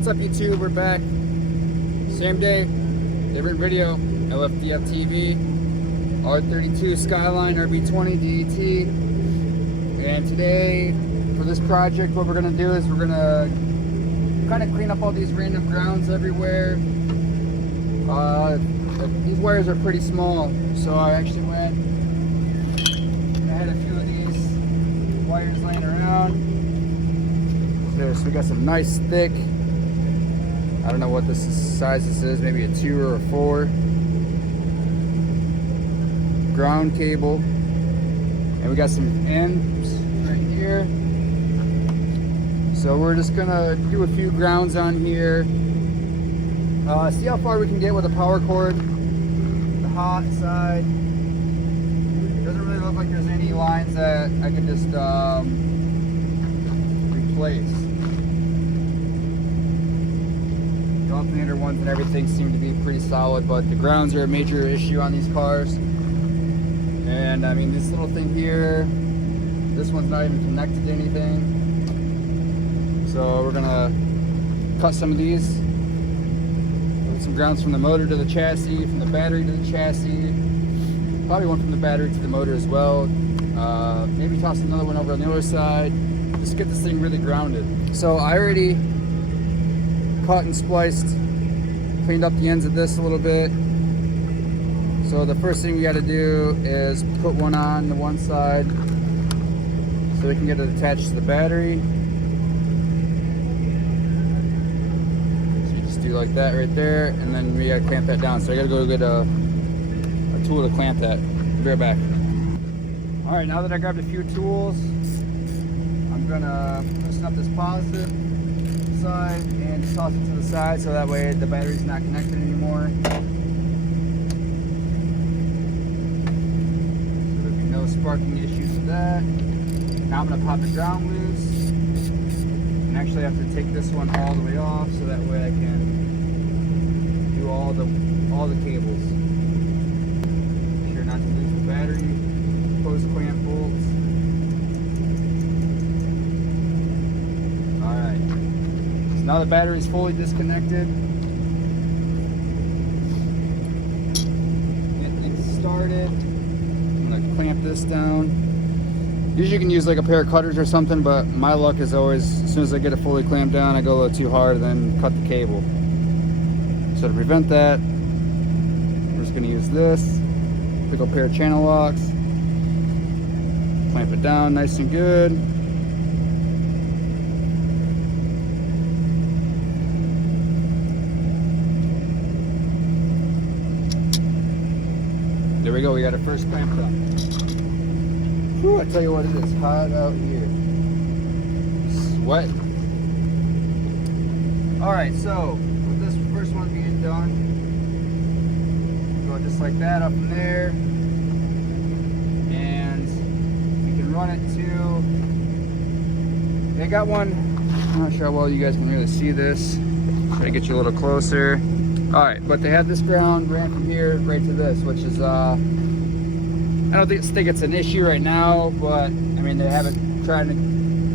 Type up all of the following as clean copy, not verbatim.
What's up, YouTube? We're back. Same day, different video. LFDF TV, R32 Skyline, RB20 DET. And today, for this project, what we're gonna do is we're gonna kind of clean up all these random grounds everywhere. These wires are pretty small, so I actually went. I had a few of these wires laying around. So we got some nice thick, I don't know what size this is, maybe a 2 or a 4 ground cable, and we got some ends right here. So we're just gonna do a few grounds on here, see how far we can get with a power cord. The hot side doesn't really look like there's any lines that I can just replace. The alternator ones and everything seem to be pretty solid, but the grounds are a major issue on these cars. And I mean, this little thing here, this one's not even connected to anything. So we're gonna cut some of these, put some grounds from the motor to the chassis, from the battery to the chassis, probably one from the battery to the motor as well. Maybe toss another one over on the other side. Just get this thing really grounded. So I already cut and spliced, cleaned up the ends of this a little bit. So the first thing we got to do is put one on the one side so we can get it attached to the battery. So you just do like that right there, and then we got to clamp that down. So I got to go get a tool to clamp that. Be right back. All right, now that I grabbed a few tools, I'm gonna loosen up this positive side and just toss it to the side so that way the battery's not connected anymore. So there'll be no sparking issues with that. Now I'm gonna pop the ground loose and actually have to take this one all the way off so that way I can do all the cables. Make sure not to lose the battery, post clamp bolts. Now the battery is fully disconnected. Get things started. I'm gonna clamp this down. Usually you can use like a pair of cutters or something, but my luck is always, as soon as I get it fully clamped down, I go a little too hard and then cut the cable. So to prevent that, we're just gonna use this. Pick up a pair of channel locks. Clamp it down nice and good. There we go, we got our first clamp done. Whew, I tell you what, it is hot out here. Sweat. Alright, so with this first one being done, go just like that up in there. And we can run it to, they got one, I'm not sure how well you guys can really see this. Try to get you a little closer. Alright, but they had this ground ran from here right to this, which is, I don't think it's an issue right now, but, I mean, they have it trying to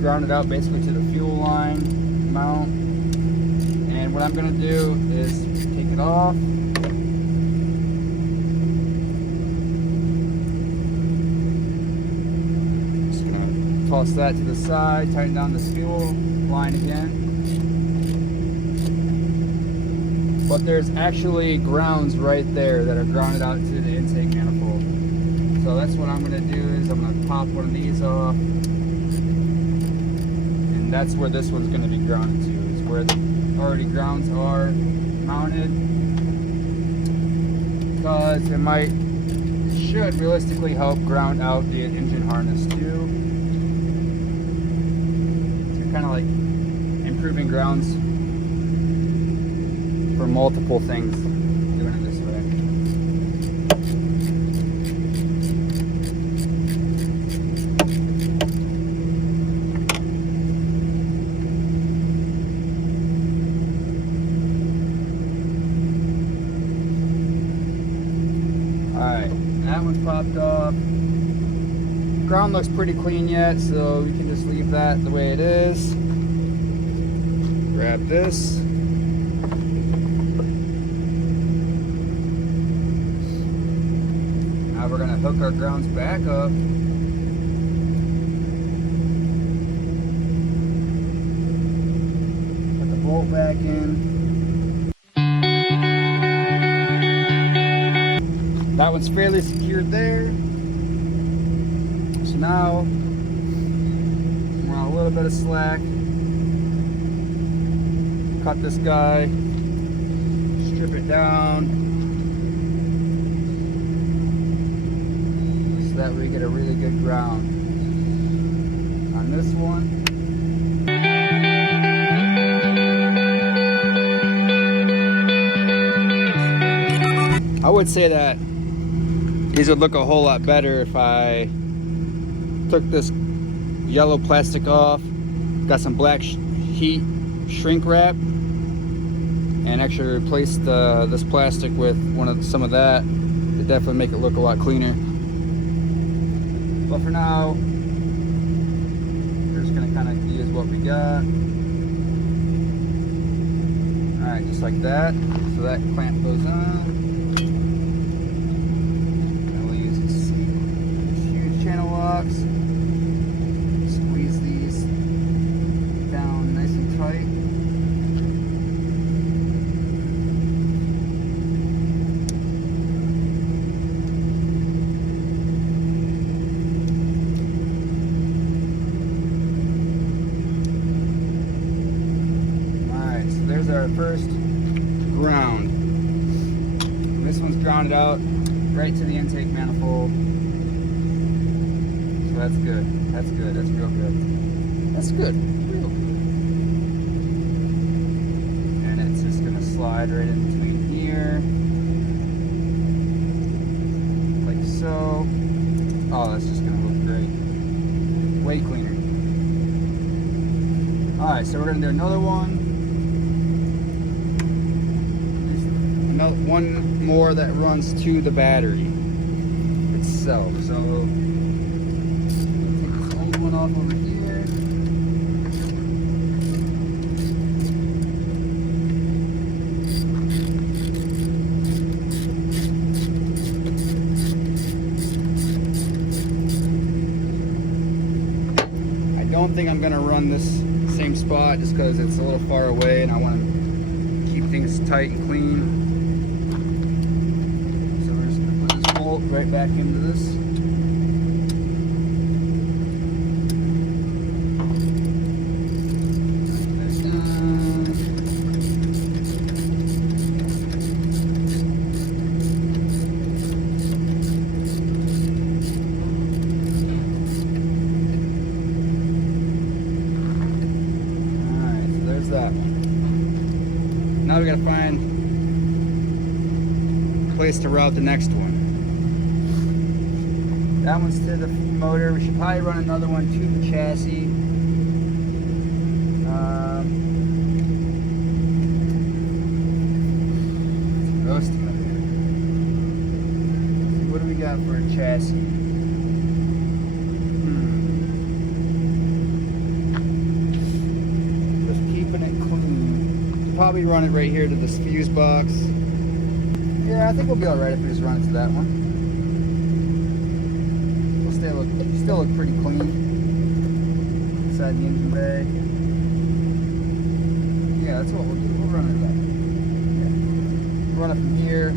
ground it out basically to the fuel line mount. And what I'm going to do is take it off. Just going to toss that to the side, tighten down this fuel line again. But there's actually grounds right there that are grounded out to the intake manifold. So that's what I'm going to do is I'm going to pop one of these off. And that's where this one's going to be grounded to. Is where the already grounds are mounted. Because it should realistically help ground out the engine harness too. So kind of like improving grounds for multiple things, doing it this way. Alright, that one's popped off. Ground looks pretty clean yet, so we can just leave that the way it is. Grab this. hook our grounds back up. Put the bolt back in. That one's fairly secured there. So now we're on a little bit of slack. Cut this guy, strip it down, so that we get a really good ground on this one. I would say that these would look a whole lot better if I took this yellow plastic off, got some black heat shrink wrap, and actually replaced this plastic with some of that. It definitely make it look a lot cleaner. But for now, we're just gonna kind of use what we got. All right, just like that. So that clamp goes on. And we'll use these huge channel locks. Squeeze these down nice and tight. There's our first ground. And this one's grounded out right to the intake manifold. So that's good. That's good. That's real good. That's good. Real good. And it's just going to slide right in between here. Like so. Oh, that's just going to look great. Way cleaner. Alright, so we're going to do another one. One more that runs to the battery itself. So we'll take this old one off over here. I don't think I'm going to run this same spot just because it's a little far away and I want to keep things tight and clean. Right back into this. Alright, so there's that one. Now we gotta find a place to route the next one. That one's to the motor. We should probably run another one to the chassis. Those together. What do we got for a chassis? Just keeping it clean. Probably run it right here to this fuse box. Yeah, I think we'll be alright if we just run it to that one. Still look pretty clean inside the engine bay. Yeah, that's what we'll do. We'll run it back. Yeah. Run it from here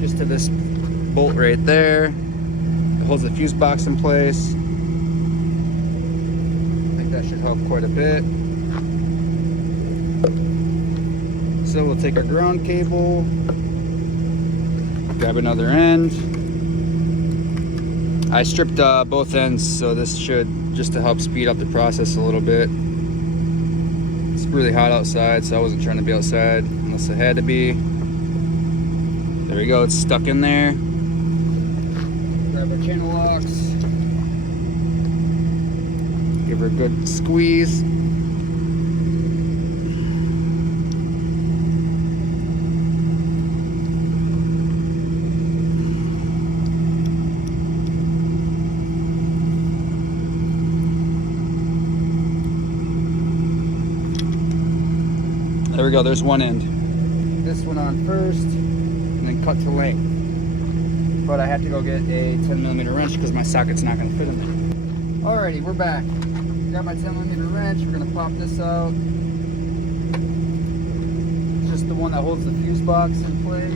just to this bolt right there. It holds the fuse box in place. I think that should help quite a bit. So we'll take our ground cable, grab another end. I stripped both ends, so this should, just to help speed up the process a little bit. It's really hot outside, so I wasn't trying to be outside unless it had to be. There we go, it's stuck in there. Grab our channel locks. Give her a good squeeze. There we go, there's one end. This one on first, and then cut to length. but I have to go get a 10mm wrench because my socket's not going to fit in there. Alrighty, we're back. Got my 10mm wrench. We're going to pop this out. It's just the one that holds the fuse box in place.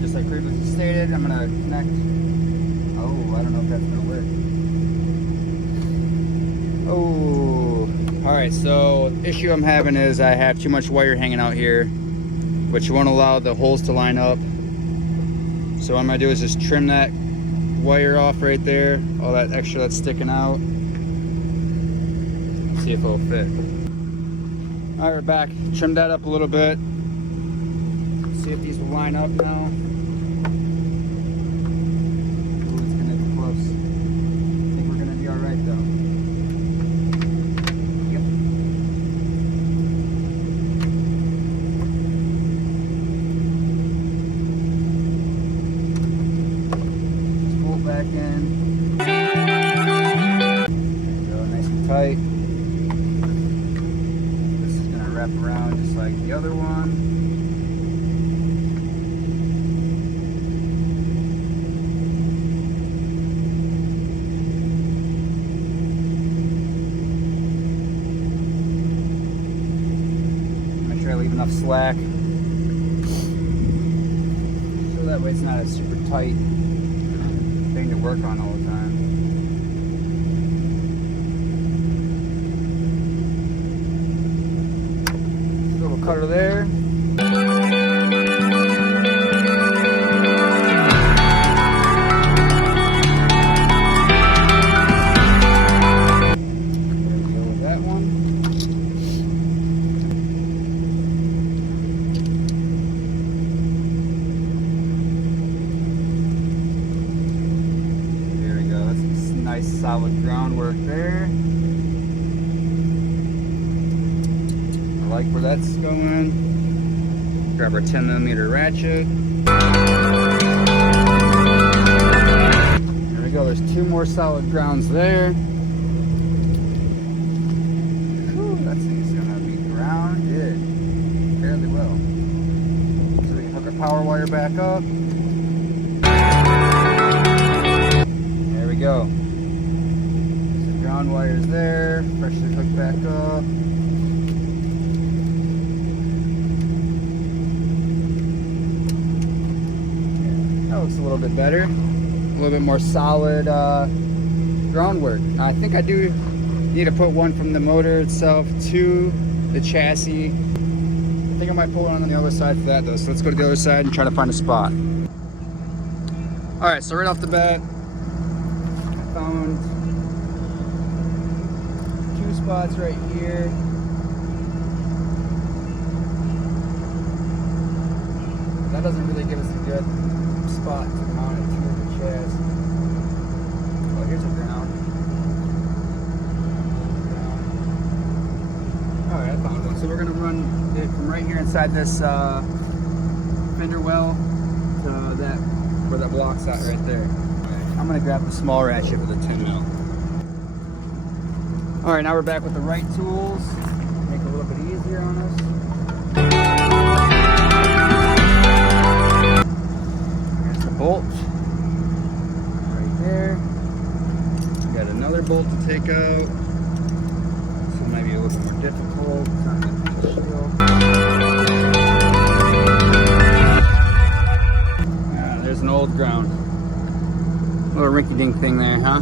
Just like previously stated, I'm going to connect. Oh, I don't know if that's going to work. Oh, alright, so the issue I'm having is I have too much wire hanging out here, which won't allow the holes to line up. So what I'm going to do is just trim that wire off right there, all that extra that's sticking out. See if it'll fit. Alright, we're back. Trim that up a little bit. See if these will line up now. Ooh, it's going to be close. I think we're going to be alright though. Yep. Just pull it back in. There you go, nice and tight. This is going to wrap around just like the other one. Try to leave enough slack so that way it's not a super tight thing to work on all the time. Little cutter there. There we go with that one. Nice solid groundwork there. I like where that's going. Grab our 10mm ratchet. There we go. There's two more solid grounds there. Whew, that thing's gonna be grounded fairly well. So we can hook our power wire back up. There we go. Ground wires there, freshly hooked back up. Yeah, that looks a little bit better. A little bit more solid groundwork. I think I do need to put one from the motor itself to the chassis. I think I might pull one on the other side for that though. So let's go to the other side and try to find a spot. Alright, so right off the bat, I found spots right here. That doesn't really give us a good spot to mount it to the chassis. Oh, here's a ground. Alright, I found one. So we're going to run it from right here inside this fender well to that where that block's at right there. Right, I'm going to grab the small ratchet with a 10mm. Alright, now we're back with the right tools. Make it a little bit easier on us. There's the bolt. Right there. We got another bolt to take out. This one might be a little bit more difficult. It's not going to be a there's an old ground. Little rinky-dink thing there, huh?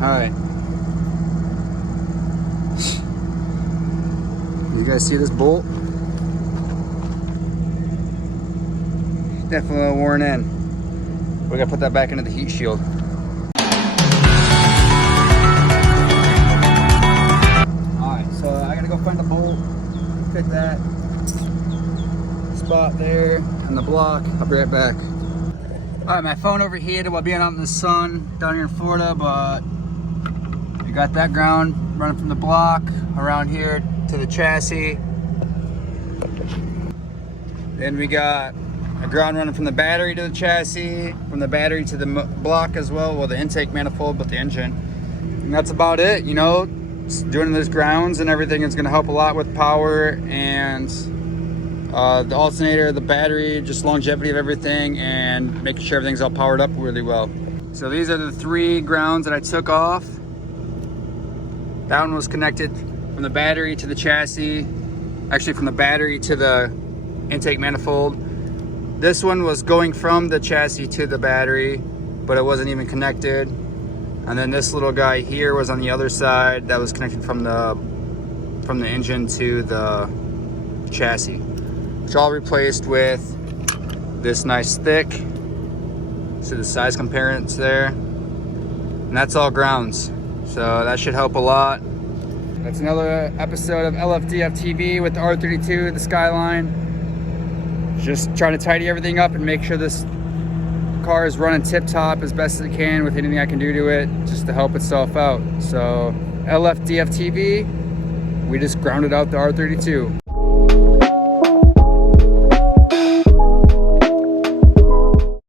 Alright. You guys see this bolt? Definitely a little worn in. We gotta put that back into the heat shield. Alright, so I gotta go find the bolt, fit that spot there on the block. I'll be right back. Alright, my phone overheated while being out in the sun down here in Florida, but we got that ground running from the block around here to the chassis. Then we got a ground running from the battery to the chassis, from the battery to the block as well, the intake manifold, but the engine. And that's about it, you know. Doing those grounds and everything is going to help a lot with power and the alternator, the battery, just longevity of everything, and making sure everything's all powered up really well. So these are the 3 grounds that I took off. That one was connected from the battery to the chassis, actually from the battery to the intake manifold. This one was going from the chassis to the battery, but it wasn't even connected. And then this little guy here was on the other side, that was connected from the engine to the chassis, which all replaced with this nice thick. See the size comparison there, and that's all grounds, so that should help a lot. That's another episode of LFDF TV with the R32, the Skyline. Just trying to tidy everything up and make sure this car is running tip-top as best as it can with anything I can do to it, just to help itself out. So LFDF TV, we just grounded out the R32.